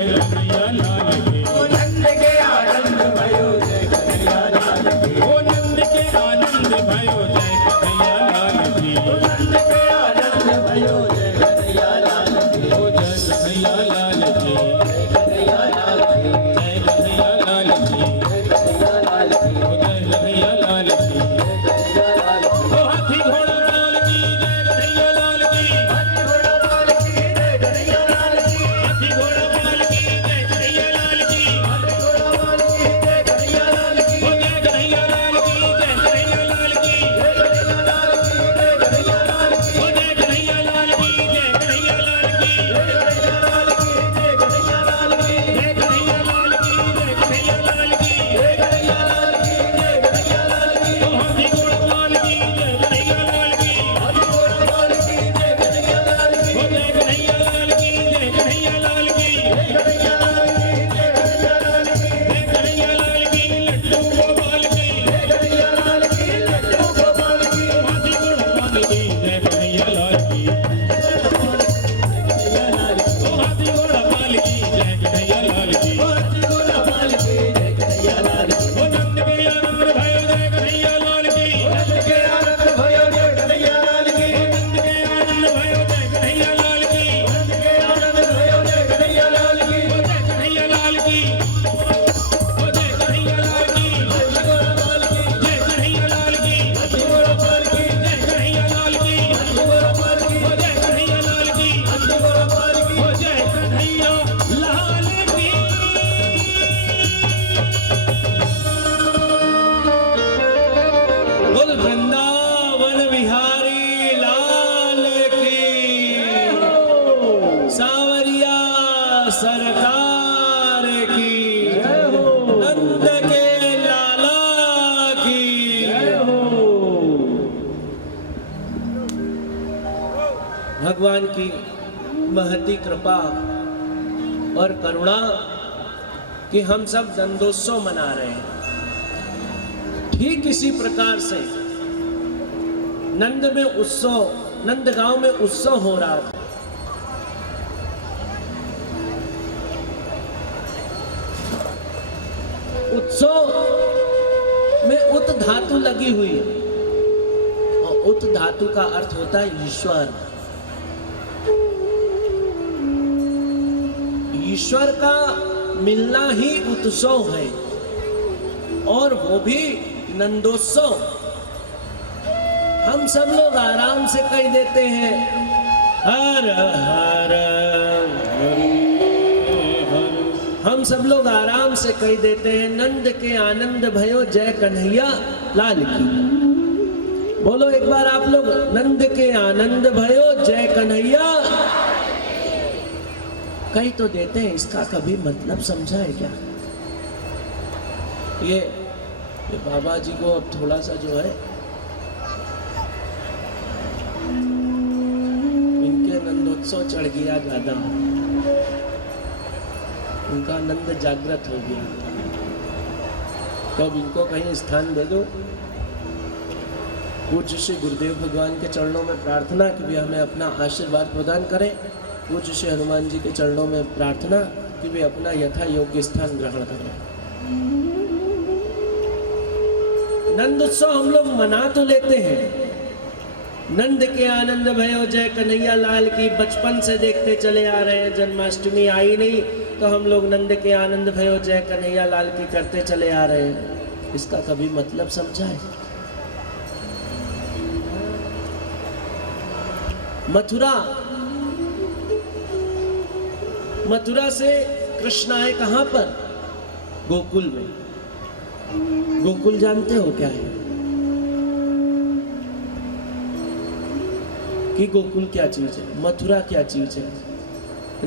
कन्हैया लाल की। ओ नंद के आनंद भयो जय कन्हैया लाल की। ओ नंद के आनंद भयो जय कन्हैया लाल की। ओ नंद के आनंद भयो जय कन्हैया लाल की। ओ जय कन्हैया लाल की। जय कन्हैया लाल की। जय कन्हैया लाल की। जय कन्हैया लाल की। ओ जय कन्हैया लाल की। जय कन्हैया लाल की। ओ हाथी घोड़ा लाल की जय कन्हैया लाल की। हाथी घोड़ा लाल की जय कन्हैया लाल की। हाथी घोड़ा लाल की जय कन्हैया लाल की। हाथी घोड़ा लाल की जय कन्हैया लाल की। ओ जय कन्हैया लाल की जय कन्हैया लाल की। जय कन्हैया लाल की जय कन्हैया लाल की। ओ जय कन्हैया लाल की जय कन्हैया लाल की। जय कन्हैया लाल की जय कन्हैया लाल की। जय कन्हैया लाल की जय कन्हैया लाल की। जय कन्हैया लाल की जय कन्हैया लाल की। ओ हाथी घोड़ा लाल की जय कन्हैया लाल की। हाथी घोड़ा लाल की जय कन्हैया लाल की। ओ जय कन्हैया लाल की जय कन्हैया लाल की। जय कन्हैया लाल की जय कन्हैया लाल की। जय कन्हैया लाल की लड्डू गोपाल की। जय कन्हैया लाल की लड्डू गोपाल की। ओ हाथी घोड़ा लाल की जय कन्हैया लाल की। कन्हैया लाल की। ओ हाथी घोड़ा लाल की जय कन्हैया लाल की। हाथी घोड़ा लाल की जय कन्हैया लाल की। ओ नंद के आनंद भयो जय कन्हैया लाल की। नंद के आनंद भयो जय कन्हैया लाल की। नंद के आनंद भयो जय कन्हैया लाल की। नंद के आनंद भयो जय कन्हैया लाल की। ओ जय कन्हैया लाल की। ओ जय कन्हैया लाल की। हाथी घोड़ा लाल की। जय कन्हैया लाल की। हाथी घोड़ा लाल की। जय कन्हैया लाल की। हाथी घोड़ा लाल की। ओ जय कन्हैया लाल की। हाथी घोड़ा लाल की। ओ जय कन्हैया लाल की। बोल वृंदावन बिहारी लाल की। सावरिया सरकार की। नंद के लाला की। भगवान की महती कृपा और करुणा कि हम सब नंदोत्सव मना रहे हैं। ठीक इसी प्रकार से नंद में उत्सव, नंदगांव में उत्सव हो रहा था। उत्सव में उत धातु लगी हुई है और उत धातु का अर्थ होता है ईश्वर। ईश्वर का मिलना ही उत्सव है और वो भी नंदोत्सव। हम सब लोग आराम से कह देते हैं हर हर हर। हम सब लोग आराम से कह देते हैं नंद के आनंद भयो जय कन्हैया लाल की। बोलो एक बार आप लोग, नंद के आनंद भयो जय कन्हैया। कहीं तो देते हैं, इसका कभी मतलब समझा है क्या? ये बाबा जी को अब थोड़ा सा जो है इनके नंदोत्सव चढ़ गया ज्यादा, उनका नंद जागृत हो गया। तो अब इनको कहीं स्थान दे दो। पूज्य श्री गुरुदेव भगवान के चरणों में प्रार्थना कि वे हमें अपना आशीर्वाद प्रदान करें। पूज्य श्री हनुमान जी के चरणों में प्रार्थना कि वे अपना यथा योग्य स्थान ग्रहण करें। नंद उत्सव हम लोग मना तो लेते हैं, नंद के आनंद भयो जय कन्हैया लाल की बचपन से देखते चले आ रहे हैं। जन्माष्टमी आई नहीं तो हम लोग नंद के आनंद भयो जय कन्हैया लाल की करते चले आ रहे हैं। इसका कभी मतलब समझा है? मथुरा से कृष्ण आए कहां पर? गोकुल में। गोकुल जानते हो क्या है? कि गोकुल क्या चीज है, मथुरा क्या चीज है,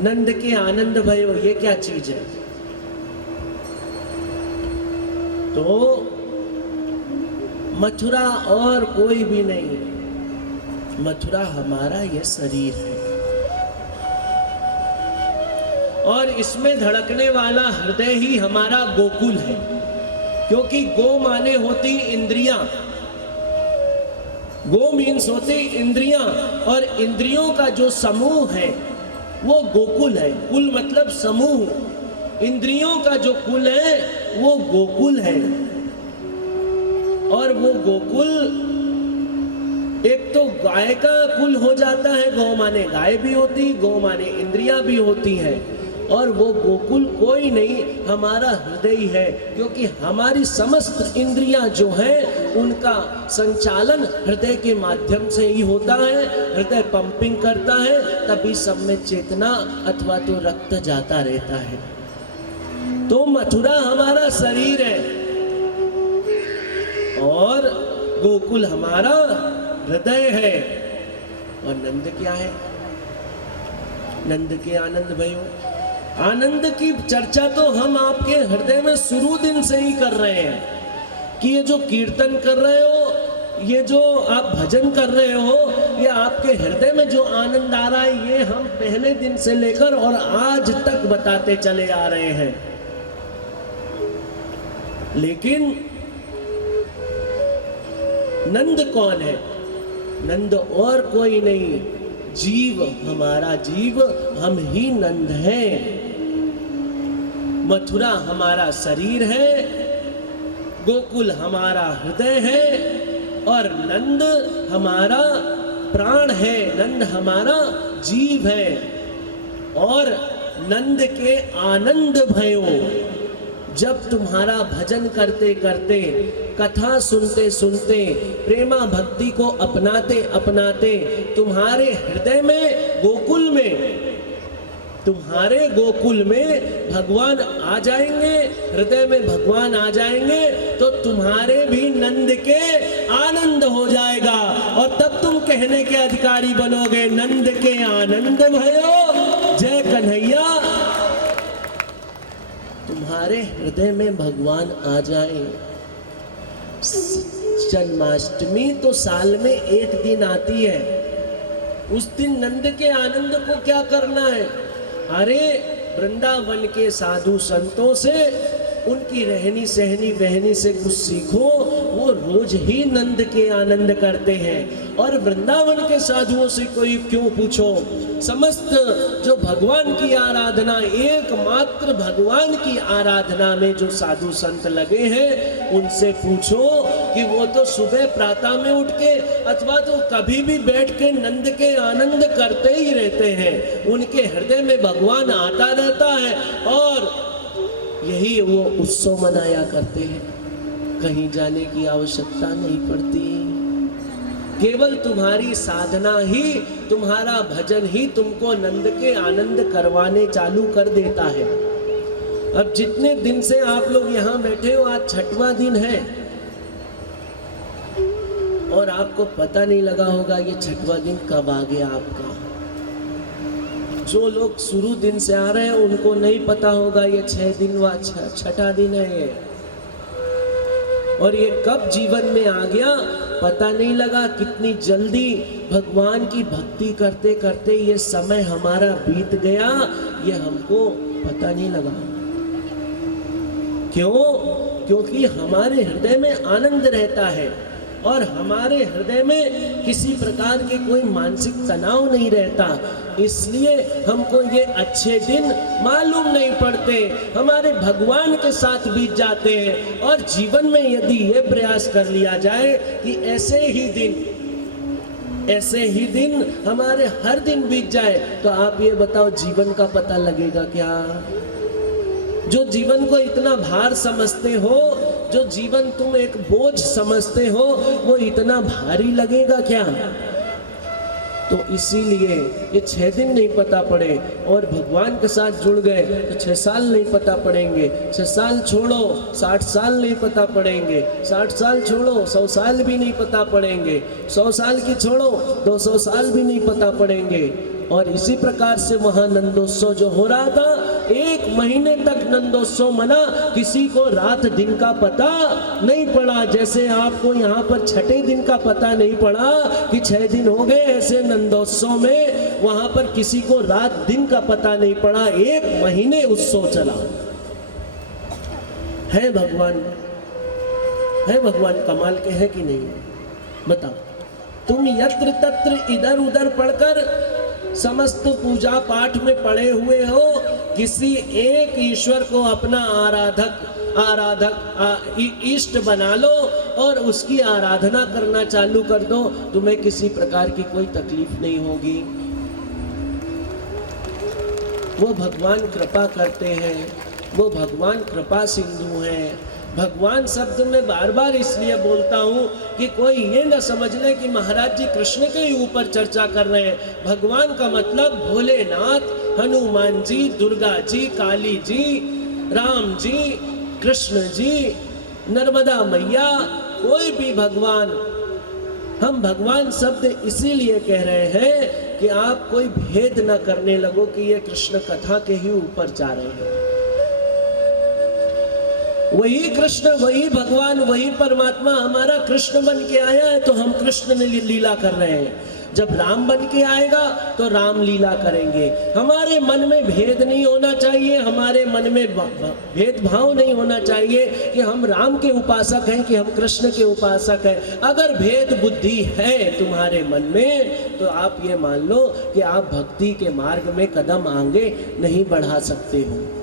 नंद के आनंद भयो ये क्या चीज है? तो मथुरा और कोई भी नहीं, मथुरा हमारा ये शरीर है और इसमें धड़कने वाला हृदय ही हमारा गोकुल है। क्योंकि गो माने होती इंद्रियां, गो मीन्स होती इंद्रियां, और इंद्रियों का जो समूह है वो गोकुल है। कुल मतलब समूह, इंद्रियों का जो कुल है वो गोकुल है। और वो गोकुल एक तो गाय का कुल हो जाता है, गौ माने गाय भी होती, गौ माने इंद्रियां भी होती हैं। और वो गोकुल कोई नहीं, हमारा हृदय ही है, क्योंकि हमारी समस्त इंद्रियां जो हैं उनका संचालन हृदय के माध्यम से ही होता है। हृदय पंपिंग करता है, तभी सब में चेतना अथवा तो रक्त जाता रहता है। तो मथुरा हमारा शरीर है और गोकुल हमारा हृदय है। और नंद क्या है? नंद के आनंद भयो। आनंद की चर्चा तो हम आपके हृदय में शुरू दिन से ही कर रहे हैं कि ये जो कीर्तन कर रहे हो, ये जो आप भजन कर रहे हो, ये आपके हृदय में जो आनंद आ रहा है, ये हम पहले दिन से लेकर और आज तक बताते चले आ रहे हैं। लेकिन नंद कौन है? नंद और कोई नहीं, जीव, हमारा जीव, हम ही नंद हैं। मथुरा हमारा शरीर है, गोकुल हमारा हृदय है और नंद हमारा प्राण है, नंद हमारा जीव है। और नंद के आनंद भयो। जब तुम्हारा भजन करते करते, कथा सुनते सुनते, प्रेमा भक्ति को अपनाते अपनाते तुम्हारे हृदय में, गोकुल में, तुम्हारे गोकुल में भगवान आ जाएंगे, हृदय में भगवान आ जाएंगे, तो तुम्हारे भी नंद के आनंद हो जाएगा। और तब तुम कहने के अधिकारी बनोगे, नंद के आनंद भयो जय कन्हैया। तुम्हारे हृदय में भगवान आ जाए। जन्माष्टमी तो साल में एक दिन आती है, उस दिन नंद के आनंद को क्या करना है? अरे वृंदावन के साधु संतों से, उनकी रहनी सहनी बहनी से कुछ सीखो। वो रोज ही नंद के आनंद करते हैं। और वृंदावन के साधुओं से कोई क्यों पूछो, समस्त जो भगवान की आराधना, एकमात्र भगवान की आराधना में जो साधु संत लगे हैं, उनसे पूछो कि वो तो सुबह प्रातः में उठ के अथवा तो कभी भी बैठ के नंद के आनंद करते ही रहते हैं। उनके हृदय में भगवान आता रहता है और यही वो उत्सव मनाया करते हैं। कहीं जाने की आवश्यकता नहीं पड़ती। केवल तुम्हारी साधना ही, तुम्हारा भजन ही तुमको नंद के आनंद करवाने चालू कर देता है। अब जितने दिन से आप लोग यहाँ बैठे हो, आज 6वां दिन है और आपको पता नहीं लगा होगा ये 6वां दिन कब आ गया आपका। जो लोग शुरू दिन से आ रहे हैं उनको नहीं पता होगा ये 6 दिन व 6ठा दिन है ये। और ये कब जीवन में आ गया पता नहीं लगा। कितनी जल्दी भगवान की भक्ति करते करते ये समय हमारा बीत गया, ये हमको पता नहीं लगा। क्यों? क्योंकि हमारे हृदय में आनंद रहता है और हमारे हृदय में किसी प्रकार के कोई मानसिक तनाव नहीं रहता, इसलिए हमको ये अच्छे दिन मालूम नहीं पड़ते, हमारे भगवान के साथ बीत जाते हैं। और जीवन में यदि ये प्रयास कर लिया जाए कि ऐसे ही दिन हमारे हर दिन बीत जाए, तो आप ये बताओ जीवन का पता लगेगा क्या? जो जीवन को इतना भार समझते हो, जो जीवन तुम एक बोझ समझते हो, वो इतना भारी लगेगा क्या? तो इसीलिए ये 6 दिन नहीं पता पड़े और भगवान के साथ जुड़ गए तो 6 साल नहीं पता पड़ेंगे। 6 साल छोड़ो 60 साल नहीं पता पड़ेंगे, 60 साल छोड़ो 100 साल भी नहीं पता पड़ेंगे, 100 साल की छोड़ो 200 साल भी नहीं पता पड़ेंगे। और इसी प्रकार से वहाँ नंदोत्सव जो हो रहा था, 1 महीने तक नंदोत्सव मना, किसी को रात दिन का पता नहीं पड़ा। जैसे आपको यहाँ पर 6ठे दिन का पता नहीं पड़ा कि 6 दिन हो गए, ऐसे नंदोत्सव में वहाँ पर किसी को रात दिन का पता नहीं पड़ा। 1 महीने उत्सव चला। है भगवान कमाल के है कि नहीं? बताओ। तुम यत्र तत्र इधर उधर पढ़कर समस्त पूजा पाठ में पड़े हुए हो, किसी एक ईश्वर को अपना इष्ट बना लो और उसकी आराधना करना चालू कर दो, तुम्हें किसी प्रकार की कोई तकलीफ नहीं होगी। वो भगवान कृपा करते हैं, वो भगवान कृपा सिंधु हैं। भगवान शब्द में बार बार इसलिए बोलता हूँ कि कोई ये न समझ ले कि महाराज जी कृष्ण के ही ऊपर चर्चा कर रहे हैं। भगवान का मतलब भोलेनाथ, हनुमान जी, दुर्गा जी, काली जी, राम जी, कृष्ण जी, नर्मदा मैया, कोई भी भगवान। हम भगवान शब्द इसीलिए कह रहे हैं कि आप कोई भेद न करने लगो कि ये कृष्ण कथा के ही ऊपर जा रहे हैं। वही कृष्ण, वही भगवान, वही परमात्मा हमारा कृष्ण बन के आया है तो हम कृष्ण में लीला कर रहे हैं। जब राम बन के आएगा तो राम लीला करेंगे। हमारे मन में भेद नहीं होना चाहिए, हमारे मन में भेदभाव नहीं होना चाहिए कि हम राम के उपासक हैं कि हम कृष्ण के उपासक हैं। अगर भेद बुद्धि है तुम्हारे मन में तो आप ये मान लो कि आप भक्ति के मार्ग में कदम आगे नहीं बढ़ा सकते हो।